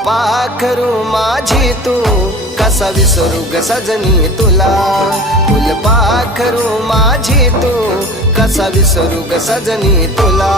फुलपाखरू माझी तू कसा विसरू ग सजनी तुला फुलपाखरू माझी तू कसा विसरू ग सजनी तुला